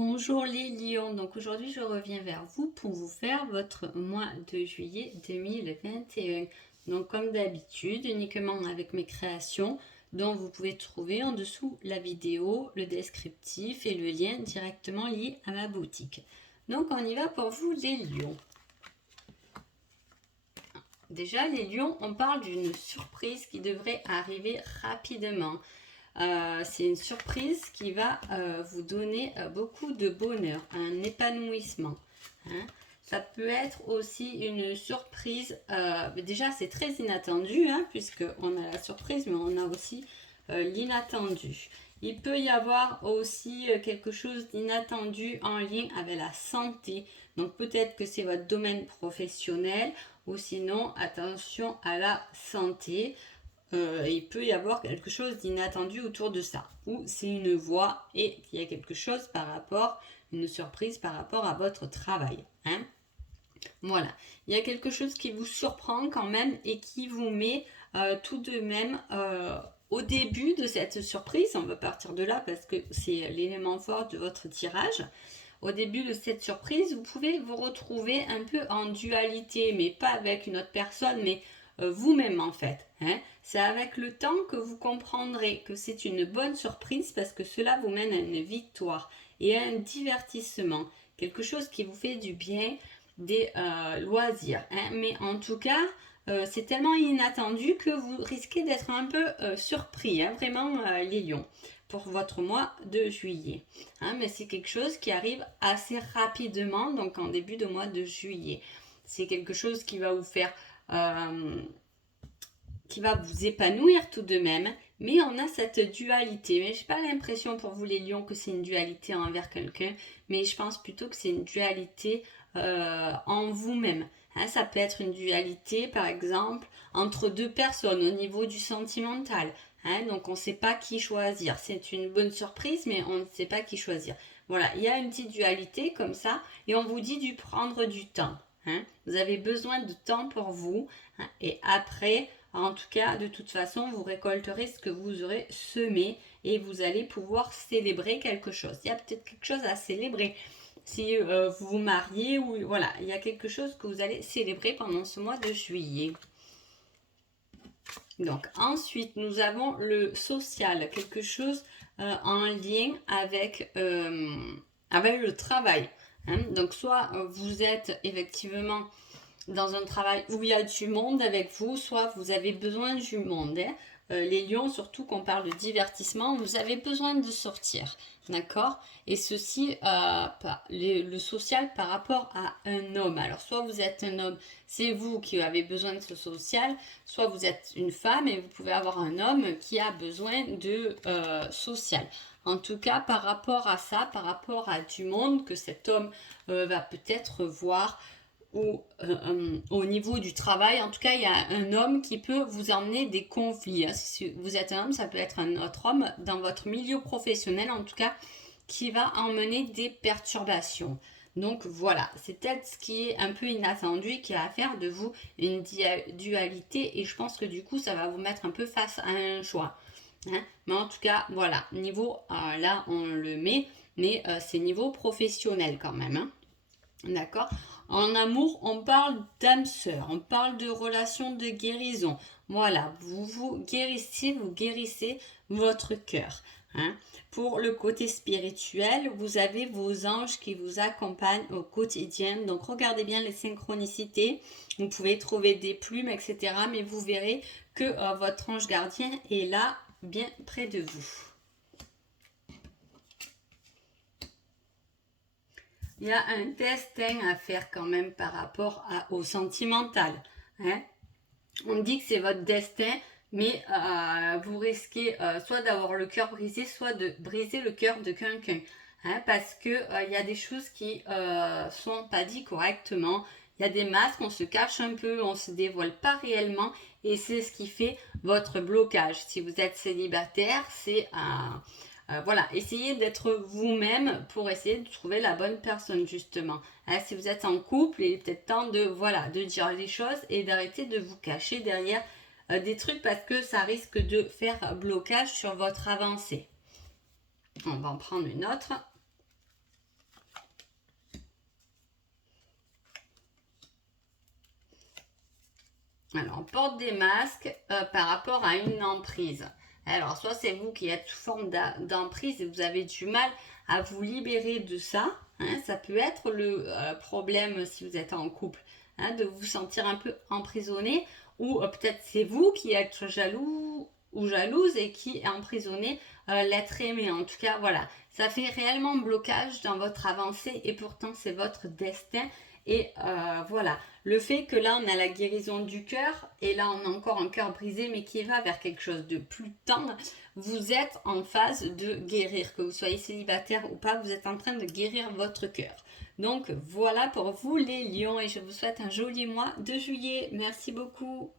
Bonjour les lions, donc aujourd'hui je reviens vers vous pour vous faire votre mois de juillet 2021. Donc comme d'habitude, uniquement avec mes créations dont vous pouvez trouver en dessous la vidéo, le descriptif et le lien directement lié à ma boutique. Donc on y va pour vous les lions. Déjà les lions, on parle d'une surprise qui devrait arriver rapidement. C'est une surprise qui va vous donner beaucoup de bonheur, un épanouissement. Hein. Ça peut être aussi une surprise, déjà c'est très inattendu, hein, puisqu'on a la surprise, mais on a aussi l'inattendu. Il peut y avoir aussi quelque chose d'inattendu en lien avec la santé. Donc peut-être que c'est votre domaine professionnel ou sinon attention à la santé. Il peut y avoir quelque chose d'inattendu autour de ça. Ou c'est une voix et il y a quelque chose par rapport, une surprise par rapport à votre travail. Hein. Voilà, il y a quelque chose qui vous surprend quand même et qui vous met tout de même au début de cette surprise. On va partir de là parce que c'est l'élément fort de votre tirage. Au début de cette surprise, vous pouvez vous retrouver un peu en dualité, mais pas avec une autre personne, mais vous-même en fait. Hein. C'est avec le temps que vous comprendrez que c'est une bonne surprise parce que cela vous mène à une victoire et à un divertissement. Quelque chose qui vous fait du bien, des loisirs. Hein. Mais en tout cas, c'est tellement inattendu que vous risquez d'être un peu surpris, hein, vraiment les lions, pour votre mois de juillet. Hein, mais c'est quelque chose qui arrive assez rapidement, donc en début de mois de juillet. C'est quelque chose qui va vous faire, qui va vous épanouir tout de même, mais on a cette dualité. Mais je n'ai pas l'impression pour vous les lions que c'est une dualité envers quelqu'un, mais je pense plutôt que c'est une dualité en vous-même. Hein, ça peut être une dualité, par exemple, entre deux personnes au niveau du sentimental. Hein, donc on ne sait pas qui choisir. C'est une bonne surprise, mais on ne sait pas qui choisir. Voilà, il y a une petite dualité comme ça, et on vous dit de prendre du temps. Hein. Vous avez besoin de temps pour vous, hein, et après, en tout cas, de toute façon, vous récolterez ce que vous aurez semé et vous allez pouvoir célébrer quelque chose. Il y a peut-être quelque chose à célébrer. Si vous vous mariez, ou voilà, il y a quelque chose que vous allez célébrer pendant ce mois de juillet. Donc ensuite, nous avons le social, quelque chose en lien avec le travail. Hein. Donc soit vous êtes effectivement dans un travail où il y a du monde avec vous, soit vous avez besoin du monde. Hein. Les lions, surtout qu'on parle de divertissement, vous avez besoin de sortir, d'accord? Et ceci, le social par rapport à un homme. Alors, soit vous êtes un homme, c'est vous qui avez besoin de ce social, soit vous êtes une femme et vous pouvez avoir un homme qui a besoin de social. En tout cas, par rapport à ça, par rapport à du monde que cet homme va peut-être voir, ou au niveau du travail, en tout cas, il y a un homme qui peut vous emmener des conflits. Si vous êtes un homme, ça peut être un autre homme dans votre milieu professionnel, en tout cas, qui va emmener des perturbations. Donc voilà, c'est peut-être ce qui est un peu inattendu et qui va faire de vous une dualité, et je pense que du coup, ça va vous mettre un peu face à un choix. Hein. Mais en tout cas, voilà, niveau, là, on le met, mais c'est niveau professionnel quand même. Hein. D'accord. En amour, on parle d'âme sœur, on parle de relation de guérison. Voilà, vous guérissez votre cœur. Hein. Pour le côté spirituel, vous avez vos anges qui vous accompagnent au quotidien. Donc regardez bien les synchronicités. Vous pouvez trouver des plumes, etc. Mais vous verrez que votre ange gardien est là, bien près de vous. Il y a un destin à faire quand même par rapport au sentimental. Hein. On dit que c'est votre destin, mais vous risquez soit d'avoir le cœur brisé, soit de briser le cœur de quelqu'un. Hein, parce que il y a des choses qui sont pas dites correctement. Il y a des masques, on se cache un peu, on se dévoile pas réellement, et c'est ce qui fait votre blocage. Si vous êtes célibataire, c'est voilà, essayez d'être vous-même pour essayer de trouver la bonne personne justement. Hein, si vous êtes en couple, il est peut-être temps de, voilà, de dire les choses et d'arrêter de vous cacher derrière des trucs parce que ça risque de faire blocage sur votre avancée. On va en prendre une autre. Alors, on porte des masques par rapport à une emprise. Alors, soit c'est vous qui êtes sous forme d'emprise et vous avez du mal à vous libérer de ça. Hein, ça peut être le problème si vous êtes en couple, hein, de vous sentir un peu emprisonné. Ou peut-être c'est vous qui êtes jaloux ou jalouse et qui emprisonnez l'être aimé. En tout cas, voilà, ça fait réellement blocage dans votre avancée et pourtant c'est votre destin. Et voilà, le fait que là on a la guérison du cœur et là on a encore un cœur brisé mais qui va vers quelque chose de plus tendre, vous êtes en phase de guérir, que vous soyez célibataire ou pas, vous êtes en train de guérir votre cœur. Donc voilà pour vous les lions et je vous souhaite un joli mois de juillet. Merci beaucoup.